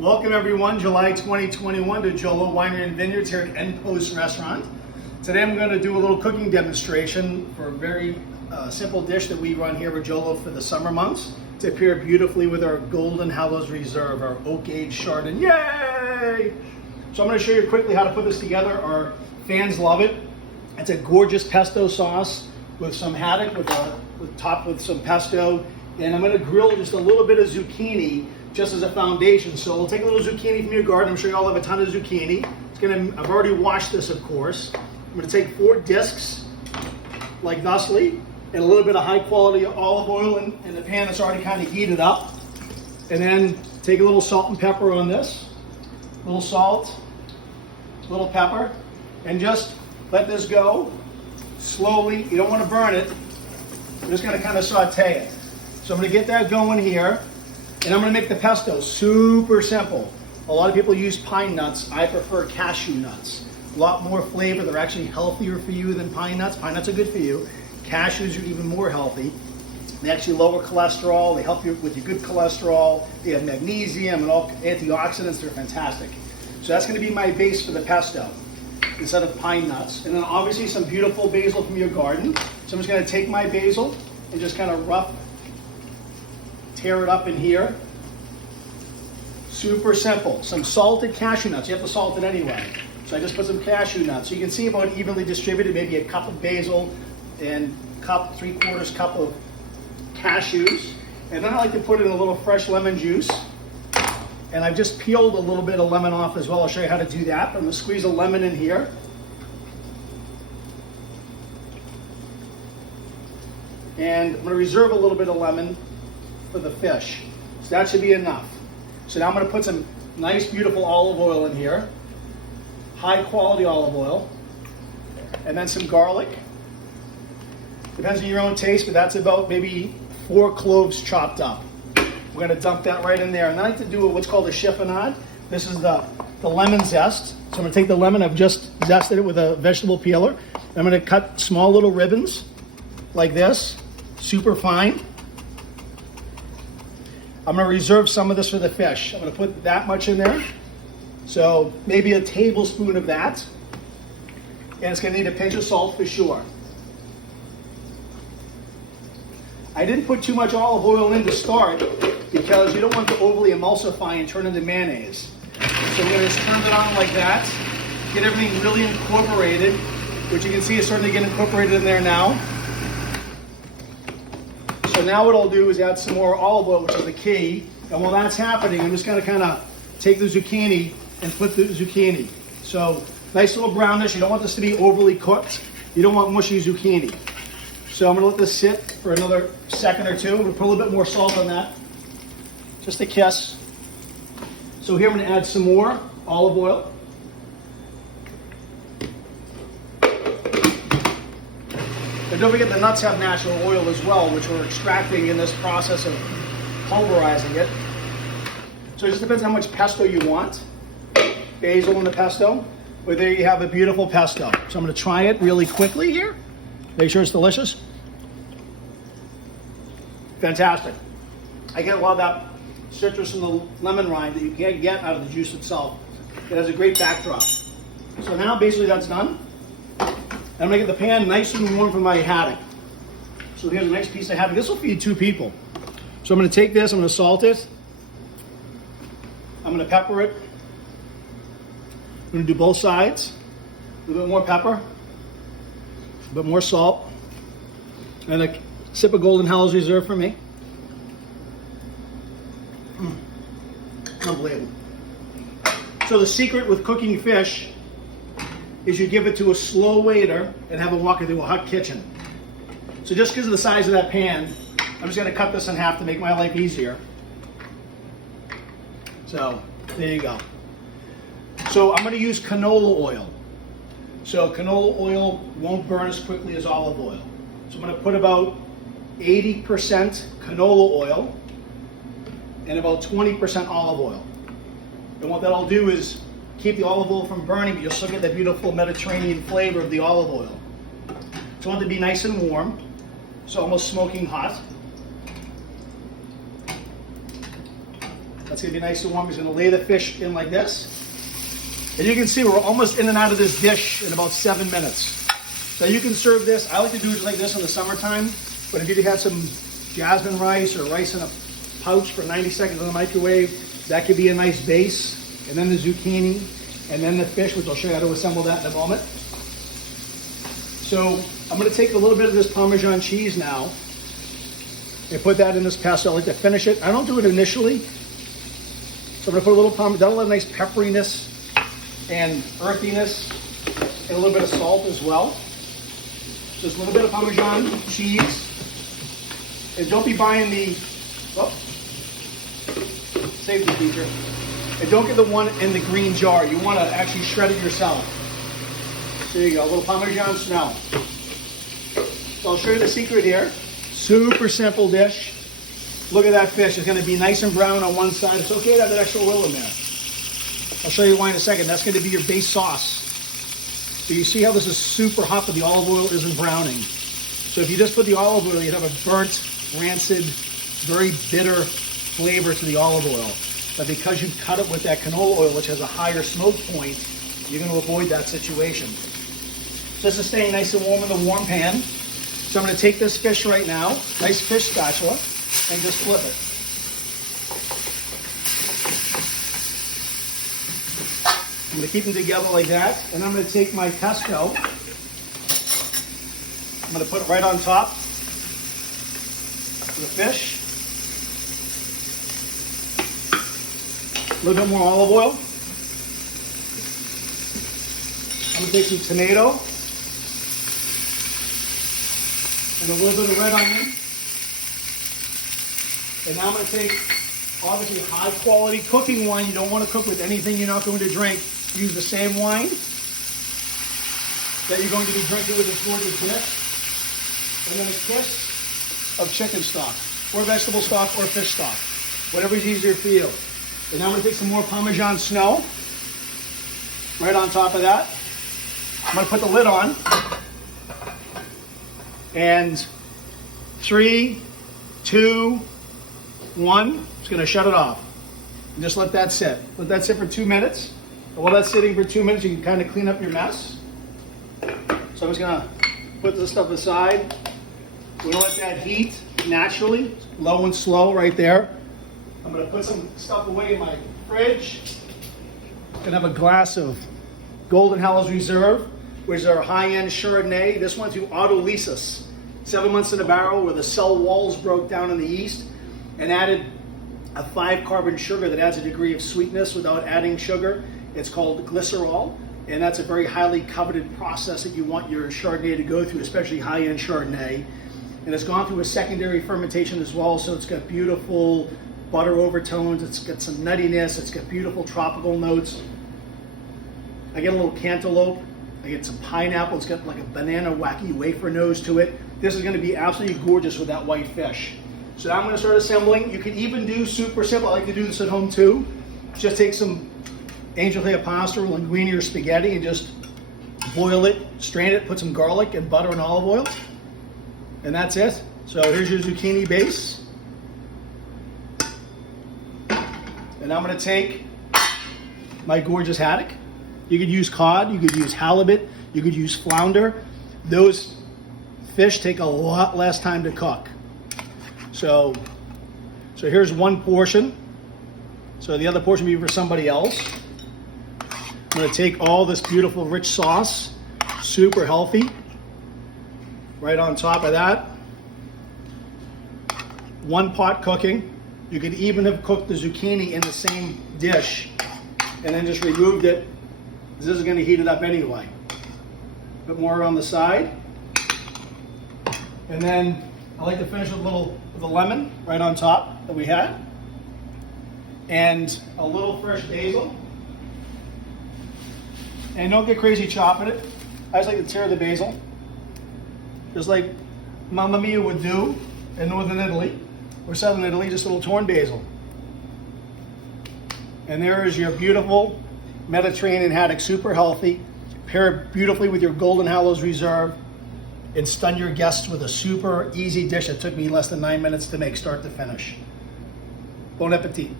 Welcome everyone, July 2021 to Jolo Winery and Vineyards here at End Post Restaurant. Today I'm going to do a little cooking demonstration for a very simple dish that we run here at Jolo for the summer months to pair beautifully with our Golden Hallows Reserve, our oak-aged Chardonnay. Yay! So I'm going to show you quickly how to put this together. Our fans love it. It's a gorgeous pesto sauce with some haddock, topped with some pesto, and I'm going to grill just a little bit of zucchini just as a foundation. So we'll take a little zucchini from your garden. I'm sure you all have a ton of zucchini. I've already washed this, of course. I'm going to take 4 discs, like thusly, and a little bit of high quality olive oil in the pan that's already kind of heated up. And then take a little salt and pepper on this. A little salt, a little pepper, and just let this go slowly. You don't want to burn it. We're just going to kind of saute it. So I'm going to get that going here. And I'm going to make the pesto super simple. A lot of people use pine nuts. I prefer cashew nuts. A lot more flavor. They're actually healthier for you than pine nuts. Pine nuts are good for you. Cashews are even more healthy. They actually lower cholesterol. They help you with your good cholesterol. They have magnesium and all antioxidants. They're fantastic. So that's going to be my base for the pesto instead of pine nuts. And then obviously some beautiful basil from your garden. So I'm just going to take my basil and just kind of tear it up in here. Super simple. Some salted cashew nuts. You have to salt it anyway. So I just put some cashew nuts. So you can see about evenly distributed, maybe a cup of basil and 3/4 cup of cashews. And then I like to put in a little fresh lemon juice. And I've just peeled a little bit of lemon off as well. I'll show you how to do that. I'm going to squeeze a lemon in here. And I'm going to reserve a little bit of lemon for the fish. So that should be enough. So now I'm going to put some nice, beautiful olive oil in here. High quality olive oil. And then some garlic. Depends on your own taste, but that's about maybe 4 cloves chopped up. We're going to dump that right in there. And then I like to do what's called a chiffonade. This is the lemon zest. So I'm going to take the lemon, I've just zested it with a vegetable peeler. I'm going to cut small little ribbons like this, super fine. I'm going to reserve some of this for the fish. I'm going to put that much in there. So maybe a tablespoon of that. And it's going to need a pinch of salt for sure. I didn't put too much olive oil in to start because you don't want to overly emulsify and turn into mayonnaise. So we're going to just turn it on like that. Get everything really incorporated, which you can see is starting to get incorporated in there now. So now what I'll do is add some more olive oil, which is the key. And while that's happening, I'm just going to kind of take the zucchini and flip the zucchini. So nice little brownish. You don't want this to be overly cooked. You don't want mushy zucchini. So I'm going to let this sit for another second or two. I'm going to put a little bit more salt on that. Just a kiss. So here I'm going to add some more olive oil. And don't forget the nuts have natural oil as well, which we're extracting in this process of pulverizing it. So it just depends how much pesto you want. Basil in the pesto. But there you have a beautiful pesto. So I'm going to try it really quickly here. Make sure it's delicious. Fantastic. I get a lot of that citrus and the lemon rind that you can't get out of the juice itself. It has a great backdrop. So now basically that's done. I'm going to get the pan nice and warm for my haddock. So here's a nice piece of haddock. This will feed 2 people. So I'm going to take this, I'm going to salt it. I'm going to pepper it. I'm going to do both sides. A little bit more pepper. A bit more salt. And a sip of Golden Hallows Reserve for me. Unbelievable. So the secret with cooking fish is you give it to a slow waiter and have it walk into a hot kitchen. So just because of the size of that pan, I'm just going to cut this in half to make my life easier. So there you go. So I'm going to use canola oil. So canola oil won't burn as quickly as olive oil. So I'm going to put about 80% canola oil and about 20% olive oil. And what that'll do is keep the olive oil from burning, but you'll still get the beautiful Mediterranean flavor of the olive oil. So I want it to be nice and warm. So almost smoking hot. That's gonna be nice and warm. He's gonna lay the fish in like this. And you can see we're almost in and out of this dish in about 7 minutes. So you can serve this. I like to do it like this in the summertime, but if you had some jasmine rice or rice in a pouch for 90 seconds in the microwave, that could be a nice base. And then the zucchini, and then the fish, which I'll show you how to assemble that in a moment. So I'm gonna take a little bit of this Parmesan cheese now and put that in this pesto. I like to finish it. I don't do it initially. So I'm gonna put a little Parmesan, that'll have a nice pepperiness and earthiness, and a little bit of salt as well. Just a little bit of Parmesan cheese. And don't be buying the, safety feature. And don't get the one in the green jar. You want to actually shred it yourself. There you go, a little Parmesan smell. So I'll show you the secret here. Super simple dish. Look at that fish. It's going to be nice and brown on one side. It's okay to have that extra oil in there. I'll show you why in a second. That's going to be your base sauce. So you see how this is super hot, but the olive oil isn't browning. So if you just put the olive oil, you'd have a burnt, rancid, very bitter flavor to the olive oil. But because you cut it with that canola oil, which has a higher smoke point, you're going to avoid that situation. So this is staying nice and warm in the warm pan. So I'm going to take this fish right now, nice fish spatula, and just flip it. I'm going to keep them together like that, and I'm going to take my pesto. I'm going to put it right on top of the fish. A little bit more olive oil. I'm going to take some tomato and a little bit of red onion. And now I'm going to take, obviously, high quality cooking wine. You don't want to cook with anything you're not going to drink. Use the same wine that you're going to be drinking with this gorgeous dish. And then a kiss of chicken stock, or vegetable stock, or fish stock. Whatever's easier for you. And now I'm going to take some more Parmesan snow right on top of that. I'm going to put the lid on. And 3, 2, 1. Just going to shut it off. And just let that sit. Let that sit for 2 minutes. And while that's sitting for 2 minutes, you can kind of clean up your mess. So I'm just going to put this stuff aside. We're going to let that heat naturally, low and slow right there. I'm going to put some stuff away in my fridge. I'm going to have a glass of Golden Howell's Reserve, which is our high-end Chardonnay. This went through autolysis, 7 months in a barrel, where the cell walls broke down in the yeast, and added a 5-carbon sugar that adds a degree of sweetness without adding sugar. It's called glycerol, and that's a very highly coveted process that you want your Chardonnay to go through, especially high-end Chardonnay. And it's gone through a secondary fermentation as well, so it's got beautiful butter overtones, it's got some nuttiness, it's got beautiful tropical notes. I get a little cantaloupe, I get some pineapple, it's got like a banana wacky wafer nose to it. This is going to be absolutely gorgeous with that white fish. So now I'm going to start assembling. You can even do super simple, I like to do this at home too. Just take some angel hair pasta or linguine or spaghetti and just boil it, strain it, put some garlic and butter and olive oil. And that's it. So here's your zucchini base. And I'm going to take my gorgeous haddock. You could use cod, you could use halibut, you could use flounder. Those fish take a lot less time to cook. So here's one portion. So the other portion will be for somebody else. I'm going to take all this beautiful rich sauce, super healthy, right on top of that. One pot cooking. You could even have cooked the zucchini in the same dish and then just removed it. This is going to heat it up anyway. Put more on the side. And then I like to finish with a lemon right on top that we had. And a little fresh basil. And don't get crazy chopping it. I just like to tear the basil. Just like Mamma Mia would do in Northern Italy. Or Southern Italy, just a little torn basil. And there is your beautiful Mediterranean haddock, super healthy. Pair it beautifully with your Golden Howell's Reserve and stun your guests with a super easy dish that took me less than 9 minutes to make, start to finish. Bon appetit.